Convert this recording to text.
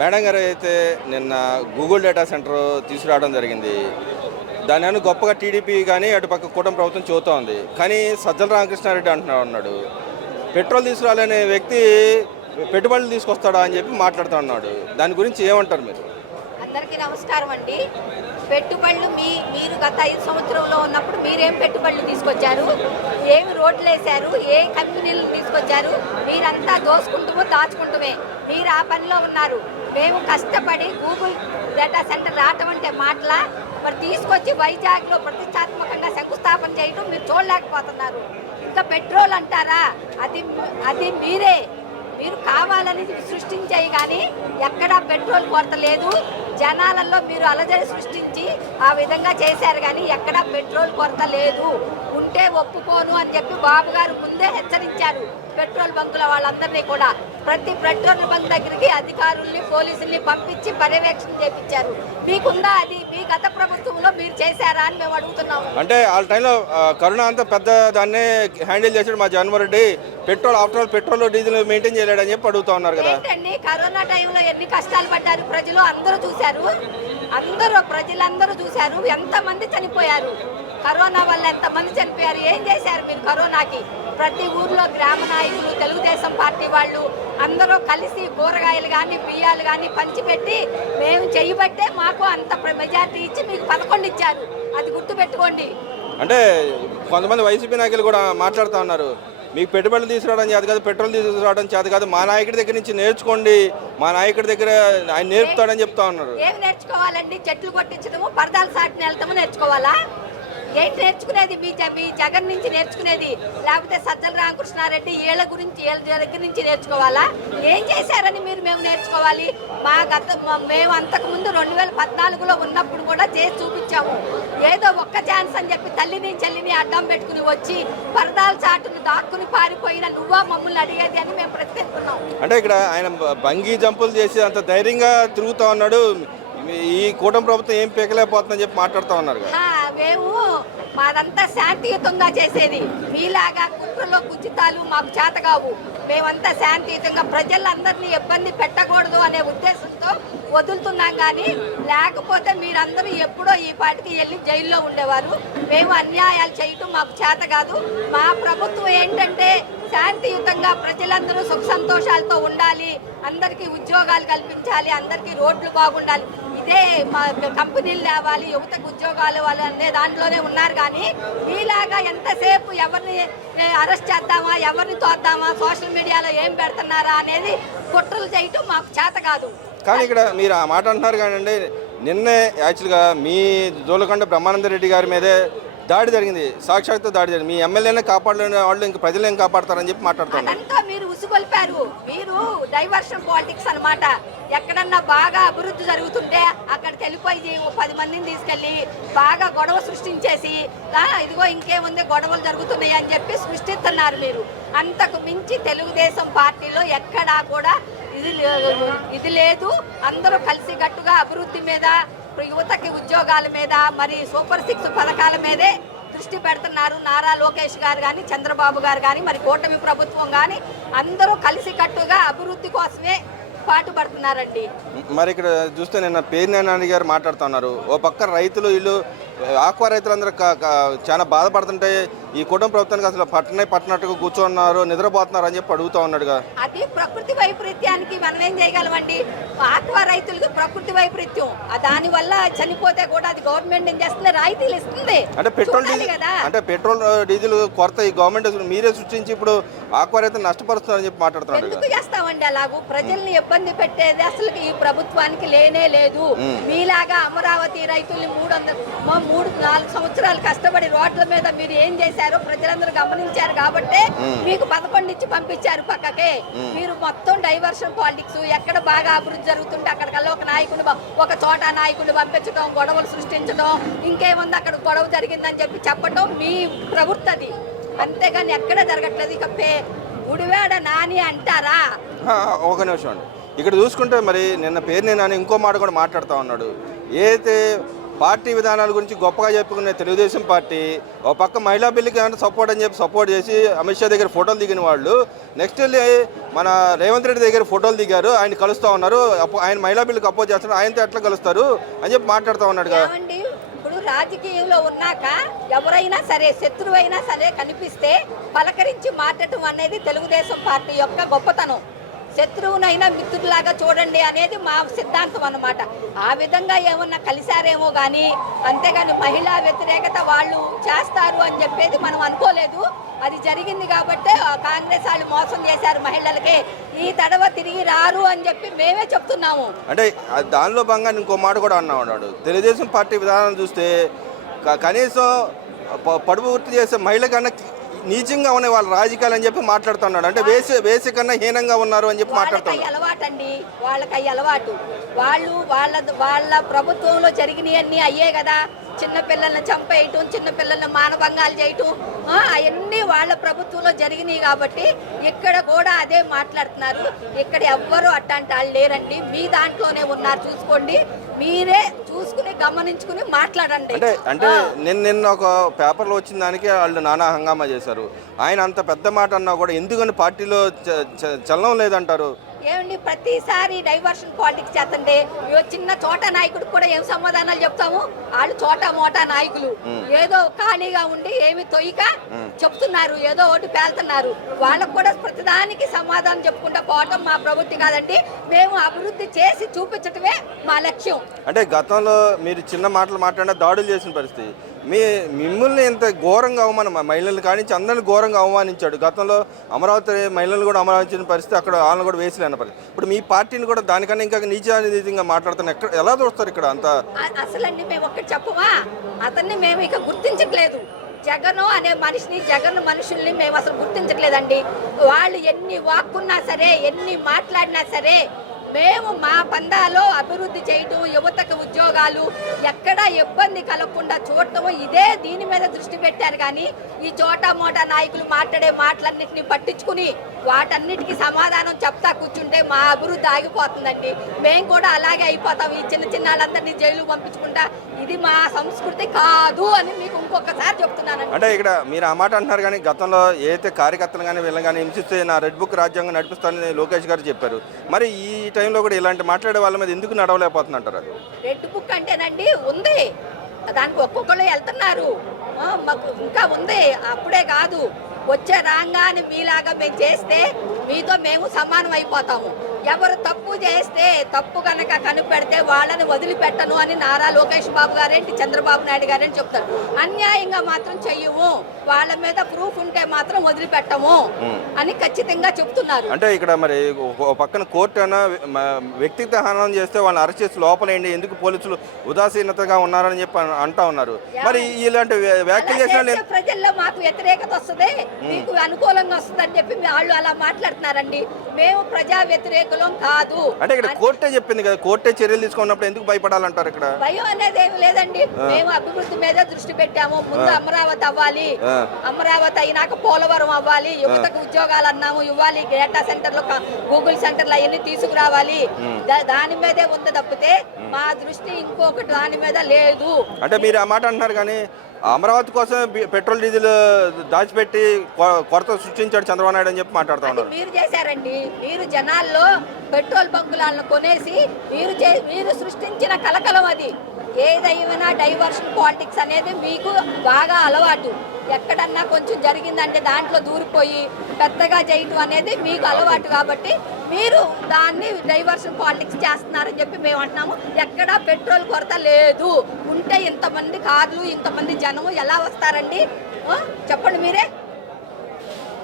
Madam గారు అయితే నిన్న గూగుల్ డేటా సెంటర్ తీసుకురావడం జరిగింది. దాని అని గొప్పగా టీడీపీ కానీ అటుపక్క కూటమి ప్రభుత్వం చెబుతూ ఉంది. కానీ సజ్జల రామకృష్ణారెడ్డి ఉన్నాడు పెట్రోల్ తీసుకురాలనే వ్యక్తి పెట్టుబడులు తీసుకొస్తాడా అని చెప్పి మాట్లాడుతూ ఉన్నాడు. దాని గురించి ఏమంటారు మీరు? అందరికీ నమస్కారం అండి. పెట్టుబడులు మీరు గత 5 సంవత్సరంలో ఉన్నప్పుడు మీరేం పెట్టుబడులు తీసుకొచ్చారు, ఏమి రోడ్లు వేశారు, ఏ కంపెనీలు తీసుకొచ్చారు? మీరంతా దోసుకుంటూ దాచుకుంటూమే మీరు ఆ పనిలో ఉన్నారు. మేము కష్టపడి గూగుల్ డేటా సెంటర్ రావటం అంటే మాటల మరి తీసుకొచ్చి వైజాగ్లో ప్రతిష్టాత్మకంగా శంకుస్థాపన చేయడం మీరు చూడలేకపోతున్నారు. ఇంకా పెట్రోల్ అంటారా, అది మీరు కావాలని సృష్టించాయి కానీ ఎక్కడా పెట్రోల్ కొరత లేదు. జనాలలో మీరు అలజడి సృష్టించి ఆ విధంగా చేశారు కానీ ఎక్కడా పెట్రోల్ కొరత లేదు. ఉంటే ఒప్పుకోను అని చెప్పి బాబు గారు ముందే హెచ్చరించారు పెట్రోల్ బంకుల వాళ్ళందరినీ కూడా. ప్రతి పెట్రోల్ బంక్ దగ్గరికి అధికారుల్ని పోలీసుల్ని పంపించి పర్యవేక్షణ చేపించారు. మీకుందా అది? మీ గత ప్రభుత్వంలో మీరు చేశారా అని మేము అడుగుతున్నాము. అంటే ఆ టైంలో కరోనా అంతా పెద్ద దాన్నే హ్యాండిల్ చేశాడు మా Jaganmohan Reddy. After all petrol diesel maintain చేయలేడని చెప్పి అడుగుతా ఉన్నారు కదా. ఏంటండి, కరోనా టైంలో ఎన్ని కష్టాలు పడ్డారు ప్రజలు, అందరూ చూశారు. ప్రజలందరూ చూశారు ఎంతమంది చనిపోయారు. కరోనా వల్ల ఎంతమంది చనిపోయారు. ఏం చేశారు మీరు కరోనాకి? ప్రతి ఊర్లో గ్రామ నాయకులు, తెలుగుదేశం పార్టీ వాళ్ళు అందరూ కలిసి కూరగాయలు కానీ బియ్యాలు కానీ పంచిపెట్టి మేము చేయబట్టే మాకు అంత మెజార్టీ ఇచ్చి మీకు 11 ఇచ్చారు. అది గుర్తుపెట్టుకోండి. అంటే కొంతమంది వైసీపీ నాయకులు కూడా మాట్లాడుతూ ఉన్నారు, మీకు పెట్టుబడులు తీసుకురావడం చేత కాదు, పెట్రోల్ తీసుకురావడం చేత కాదు, మా నాయకుడి దగ్గర నుంచి నేర్చుకోండి, మా నాయకుడి దగ్గర ఆయన నేర్పుతాడని చెప్తా ఉన్నారు. ఏం నేర్చుకోవాలండి? చెట్లు కొట్టించడము, పరదాల సాటిని వెళ్తాము నేర్చుకోవాలా? ఏంటి నేర్చుకునేది? మీ జగన్ నుంచి నేర్చుకునేది, లేకపోతే సజ్జల రామకృష్ణారెడ్డి వీళ్ళ దగ్గర నుంచి నేర్చుకోవాలా? ఏం చేశారని మేము నేర్చుకోవాలి? మేము అంతకుముందు 2014లో ఉన్నప్పుడు కూడా చేసి చూపించాము. ఏదో ఒక్క ఛాన్స్ అని చెప్పి తల్లిని చెల్లిని అడ్డం పెట్టుకుని వచ్చి పరదాల చాటును దాక్కుని పారిపోయిన నువ్వా మమ్మల్ని అడిగేది అని మేము ప్రశ్నిస్తున్నాం. అంటే ఇక్కడ ఆయన బంగీ జంపులు చేసి అంత ధైర్యంగా తిరుగుతూ ఉన్నాడు. ఈ కూటమి ప్రభుత్వం ఏం పీకలేకపోతుందని చెప్పి మాట్లాడుతూ ఉన్నారు. మేము మాదంతా శాంతియుతంగా చేసేది. మీలాగా కుట్రలో కుచితాలు మాకు చేత కావు. మేమంతా శాంతియుతంగా ప్రజలందరినీ ఇబ్బంది పెట్టకూడదు అనే ఉద్దేశంతో వదులుతున్నాం. కానీ లేకపోతే మీరందరూ ఎప్పుడో ఈ పాటికి వెళ్ళి జైల్లో ఉండేవారు. మేము అన్యాయాలు చేయటం మాకు చేత కాదు. మా ప్రభుత్వం ఏంటంటే శాంతియుతంగా ప్రజలందరూ సుఖ సంతోషాలతో ఉండాలి, అందరికీ ఉద్యోగాలు కల్పించాలి, అందరికీ రోడ్లు బాగుండాలి, ఇదే మా కంపెనీలు తేవాలి, యువతకు ఉద్యోగాలు వాళ్ళు అనే దాంట్లోనే ఉన్నారు. కానీ మీలాగా ఎంతసేపు ఎవరిని అరెస్ట్ చేద్దామా, ఎవరిని తోద్దామా, సోషల్ మీడియాలో ఏం పెడుతున్నారా అనేది కుట్రలు చేయటం మాకు చేత కాదు. కానీ ఇక్కడ మీరు ఆ మాట అంటున్నారు కానీ నిన్నే యాక్చువల్గా మీ జోలకొండ బ్రహ్మానంద రెడ్డి గారి మీదే దాడి జరిగింది, సాక్షాత్తు దాడి జరిగింది. మీ ఎమ్మెల్యేనే కాపాడలేని వాళ్ళు ఇంకా ప్రజలు ఏం కాపాడతారని చెప్పి మాట్లాడుతున్నారు. అదంతా మీరు ఉసుగొల్పారు. మీరు డైవర్షన్ పాలిటిక్స్ అన్నమాట. ఎక్కడన్నా బాగా అభివృద్ధి జరుగుతుంటే అక్కడికి వెళ్ళిపోయి 10 మందిని తీసుకెళ్ళి బాగా గొడవ సృష్టించేసి ఇదిగో ఇంకేముంది గొడవలు జరుగుతున్నాయి అని చెప్పి సృష్టిస్తున్నారు మీరు. అంతకు మించి తెలుగుదేశం పార్టీలో ఎక్కడా కూడా ఇది లేదు. అందరూ కలిసికట్టుగా అభివృద్ధి మీద, యువతకి ఉద్యోగాల మీద, మరి సూపర్ 6 పథకాల మీదే దృష్టి పెడుతున్నారు. నారా లోకేష్ గారు కానీ, చంద్రబాబు గారు కానీ, మరి కూటమి ప్రభుత్వం కానీ అందరూ కలిసికట్టుగా అభివృద్ధి కోసమే పాటుపడుతున్నారండి. మరి ఇక్కడ చూస్తే నిన్న పేర్నేనాని గారు మాట్లాడుతున్నారు, ఓ పక్క రైతులు వీళ్ళు ఆక్వా రైతులందరూ చాలా బాధపడుతుంటే ఈ కుటుంబ ప్రభుత్వానికి అసలు పట్టనట్టుగా కూర్చున్నారు, నిద్రపోతున్నారు అని చెప్పి అడుగుతూ ఉన్నాడుగా. అది ప్రకృతి వైపరీత్యానికి మనం ఏం చేయగలమండి? ఆక్వా రైతులకి ప్రకృతి వైపరీత్యం, దానివల్ల చనిపోతే కూడా అది గవర్నమెంట్ ఏం చేస్తుంది? రాయితీలు ఇస్తుంది. అంటే పెట్రోల్ డీజిల్ కొరత ఈ గవర్నమెంట్ మీరే సృష్టించి ఇప్పుడు ఆక్వా రైతులు నష్టపరుస్తున్నారని చెప్పి మాట్లాడుతున్నారు. ఎందుకు చేస్తామండి అలాగూ? ప్రజల్ని ఇబ్బంది పెట్టేది అసలు ఈ ప్రభుత్వానికి లేనే లేదు. మీలాగా అమరావతి రైతుల్ని 3-4 సంవత్సరాలు కష్టపడి రోడ్ల మీద మీరు ఏం చేశారో ప్రజలందరూ గమనించారు కాబట్టి మీకు 11 ఇచ్చి పంపించారు పక్కకే. మీరు మొత్తం డైవర్షన్ పాలిటిక్స్, ఎక్కడ బాగా అభివృద్ధి జరుగుతుంటే అక్కడికల్లా ఒక చోట నాయకుడిని పంపించడం, గొడవలు సృష్టించడం, ఇంకేముంది అక్కడ గొడవ జరిగిందని చెప్పి చెప్పడం మీ ప్రవృత్తి అది. అంతేగాని ఎక్కడ జరగట్లేదు. ఇక గుడివాడ నాని అంటారా? ఒక నిమిషం అండి. ఇక్కడ చూసుకుంటే మరి నిన్న పేరుని నాని ఇంకో మాట కూడా మాట్లాడుతూ ఉన్నాడు. ఏదైతే పార్టీ విధానాల గురించి గొప్పగా చెప్పుకునే తెలుగుదేశం పార్టీ ఒక పక్క మహిళా బిల్లుకి ఏమైనా సపోర్ట్ అని చెప్పి సపోర్ట్ చేసి అమిత్ షా దగ్గర ఫోటోలు దిగిన వాళ్ళు నెక్స్ట్ వెళ్ళి మన రేవంత్ రెడ్డి దగ్గర ఫోటోలు దిగారు, ఆయన కలుస్తూ ఉన్నారు, ఆయన మహిళా బిల్లుకి అపోజ్ చేస్తున్నారు, ఆయనతో ఎట్లా కలుస్తారు అని చెప్పి మాట్లాడుతూ ఉన్నాడు కదా. ఇప్పుడు రాజకీయంలో ఉన్నాక ఎవరైనా సరే శత్రువైనా సరే కనిపిస్తే పలకరించి మాట్లాడటం అనేది తెలుగుదేశం పార్టీ యొక్క గొప్పతనం. శత్రువునైనా మిత్రులాగా చూడండి అనేది మా సిద్ధాంతం అన్నమాట. ఆ విధంగా ఏమన్నా కలిశారేమో కానీ అంతేగాని మహిళా వ్యతిరేకత వాళ్ళు చేస్తారు అని చెప్పేది మనం అనుకోలేదు. అది జరిగింది కాబట్టి కాంగ్రెస్ వాళ్ళు మోసం చేశారు మహిళలకి, ఈ తడవ తిరిగి రారు అని చెప్పి మేమే చెప్తున్నాము. అంటే దానిలో భాగంగా ఇంకో మాట కూడా ఉన్నాడు, తెలుగుదేశం పార్టీ విధానం చూస్తే కనీసం పడుపు వృత్తి చేసే మహిళ కన్నా నీచంగా ఉన్నాయి వాళ్ళ రాజకీయాలు అని చెప్పి మాట్లాడుతున్నాడు. అంటే వేసి కన్నా హీనంగా ఉన్నారు అని చెప్పి మాట్లాడుతున్నాడు. అలవాటు అండి, వాళ్ళకి అలవాటు. వాళ్ళ ప్రభుత్వంలో జరిగినవన్నీ అయ్యే కదా, చిన్నపిల్లల్ని చంపేయటం, చిన్నపిల్లల్ని మానభంగాలు చేయటం, అవన్నీ వాళ్ళ ప్రభుత్వంలో జరిగినాయి కాబట్టి ఇక్కడ కూడా అదే మాట్లాడుతున్నారు. ఇక్కడ ఎవ్వరూ అట్లాంటి వాళ్ళు లేరండి, మీ దాంట్లోనే ఉన్నారు, చూసుకోండి, మీరే చూసుకుని గమనించుకుని మాట్లాడండి. అంటే నిన్న ఒక పేపర్లో వచ్చిన దానికి వాళ్ళు నానా హంగామా చేశారు. ఆయన అంత పెద్ద మాట అన్నా కూడా ఎందుకని పార్టీలో చలనం లేదంటారు? ఏమండి ప్రతిసారి డైవర్షన్ పాలిటిక్స్ చేస్తుంటే చిన్న చోట నాయకుడు కూడా ఏం సమాధానాలు చెప్తాము? వాళ్ళు చోటా మోటా నాయకులు ఏదో ఖాళీగా ఉండి ఏమి తొయ్యక చెప్తున్నారు, ఏదో ఒకటి పేలుతున్నారు. వాళ్ళకు కూడా ప్రతిదానికి సమాధానం చెప్పుకుంటూ పోవటం మా ప్రవృత్తి కాదండి. మేము అభివృద్ధి చేసి చూపించటమే మా లక్ష్యం. అంటే గతంలో మీరు చిన్న మాటలు మాట్లాడినా దాడులు చేసిన పరిస్థితి, మిమ్మల్ని ఇంత ఘోరంగా మహిళలు కానించి అందరిని ఘోరంగా అవమానించాడు. గతంలో అమరావతి మహిళలు కూడా అవమానించిన పరిస్థితి, అక్కడ వాళ్ళని కూడా వేసిలేని పరిస్థితి. ఇప్పుడు మీ పార్టీని కూడా దానికన్నా ఇంకా నీచంగా మాట్లాడుతున్నా ఎలా చూస్తారు ఇక్కడ అంతా? అసలండి మేము ఒక్కటి చెప్పమా, అతన్ని మేము ఇక గుర్తించట్లేదు. జగన్ అనే మనిషిని, జగన్ మనుషుల్ని మేము అసలు గుర్తించట్లేదండి. వాళ్ళు ఎన్ని వాక్కున్నా సరే, ఎన్ని మాట్లాడినా సరే మేము మా పందాలో అభివృద్ధి చేయటం, యువతకు ఉద్యోగాలు, ఎక్కడ ఇబ్బంది కలగకుండా చూడటం, ఇదే దీని మీద దృష్టి పెట్టారు. కానీ ఈ చోటా మోటా నాయకులు మాట్లాడే మాటలన్నింటినీ పట్టించుకుని వాటన్నిటికీ సమాధానం చెప్తా కూర్చుంటే మా అభివృద్ధి ఆగిపోతుందండి. మేము కూడా అలాగే అయిపోతాం. ఈ చిన్న చిన్న వాళ్ళందరినీ జైలు పంపించుకుంటా, ఇది మా సంస్కృతి కాదు అని మీకు ఇంకొకసారి చెప్తున్నానండి. అంటే ఇక్కడ మీరు ఆ మాట అంటున్నారు, కానీ గతంలో ఏదైతే కార్యకర్తలు కానీ వీళ్ళని కానీ హింసిస్తే నా రెడ్ బుక్ రాజ్యాంగం నడిపిస్తానని లోకేష్ గారు చెప్పారు. మరి ఈ టైంలో కూడా ఇలాంటి మాట్లాడే వాళ్ళ మీద ఎందుకు నడవలేకపోతుందంటారు? అది రెడ్ బుక్ అంటేనండి ఉంది, దానికి ఒక్కొక్కరు వెళ్తున్నారు, మాకు ఇంకా ఉంది. అప్పుడే కాదు, వచ్చే రాగానే మీలాగా మేము చేస్తే మీతో మేము సమానం అయిపోతాము. ఎవరు తప్పు చేస్తే, తప్పు కనుక కనిపెడితే వాళ్ళని వదిలిపెట్టను అని నారా లోకేష్ బాబు గారేంటి, చంద్రబాబు నాయుడు గారేంటి చెప్తారు. అన్యాయంగా మాత్రం చెయ్యము, వాళ్ళ మీద ప్రూఫ్ ఉంటే మాత్రం వదిలిపెట్టము అని ఖచ్చితంగా చెప్తున్నారు. అంటే ఇక్కడ మరి పక్కన కోర్టు అయినా వ్యక్తిగత హననం చేస్తే వాళ్ళని అరెస్ట్ చేసి లోపలేండి, ఎందుకు పోలీసులు ఉదాసీనతగా ఉన్నారని చెప్పి అంటా ఉన్నారు. మరి ఇలాంటి వ్యాఖ్యలు చేసిన ప్రజల్లో మాకు వ్యతిరేకత వస్తుంది, మీకు అనుకూలంగా వస్తుంది అని చెప్పి వాళ్ళు అలా మాట్లాడుతున్నారండి. మేము ప్రజా వ్యతిరేకులం కాదు. అంటే ఇక్కడ కోర్టే చెప్పింది కదా, కోర్టే చర్యలు తీసుకున్నప్పుడు ఎందుకు భయపడాలంటారు? ఇక్కడ భయం అనేది ఏమి లేదండి. మేము అభివృద్ధి మీద దృష్టి పెట్టాము. ముందు అమరావతి అవ్వాలి, అమరావతి అయినాక పోలవరం అవ్వాలి, యువతకు ఉద్యోగాలు అన్నాము ఇవ్వాలి, డేటా సెంటర్లు, గూగుల్ సెంటర్లు అవన్నీ తీసుకురావాలి. దాని మీదే ఉంది తప్పితే మా దృష్టి ఇంకొకటి దాని మీద లేదు. అంటే మీరు ఆ మాట అంటున్నారు, కానీ అమరావతి కోసం పెట్రోల్ డీజిల్ దాచిపెట్టి కొరత సృష్టించాడు చంద్రబాబు నాయుడు అని చెప్పి మాట్లాడుతూ ఉన్నారు. మీరు చేశారండి, మీరు జనాల్లో పెట్రోల్ బంకులను కొనేసి మీరు సృష్టించిన కలకలం అది. ఏదైనా డైవర్షన్ పాలిటిక్స్ అనేది మీకు బాగా అలవాటు. ఎక్కడన్నా కొంచెం జరిగిందంటే దాంట్లో దూరిపోయి పెద్దగా చేయటం అనేది మీకు అలవాటు. కాబట్టి మీరు దాన్ని డైవర్షన్ పాలిటిక్స్ చేస్తున్నారని చెప్పి మేము అంటున్నాము. ఎక్కడా పెట్రోల్ కొరత లేదు. ఉంటే ఇంతమంది కార్లు, ఇంతమంది జనము ఎలా వస్తారండి? చెప్పండి మీరే.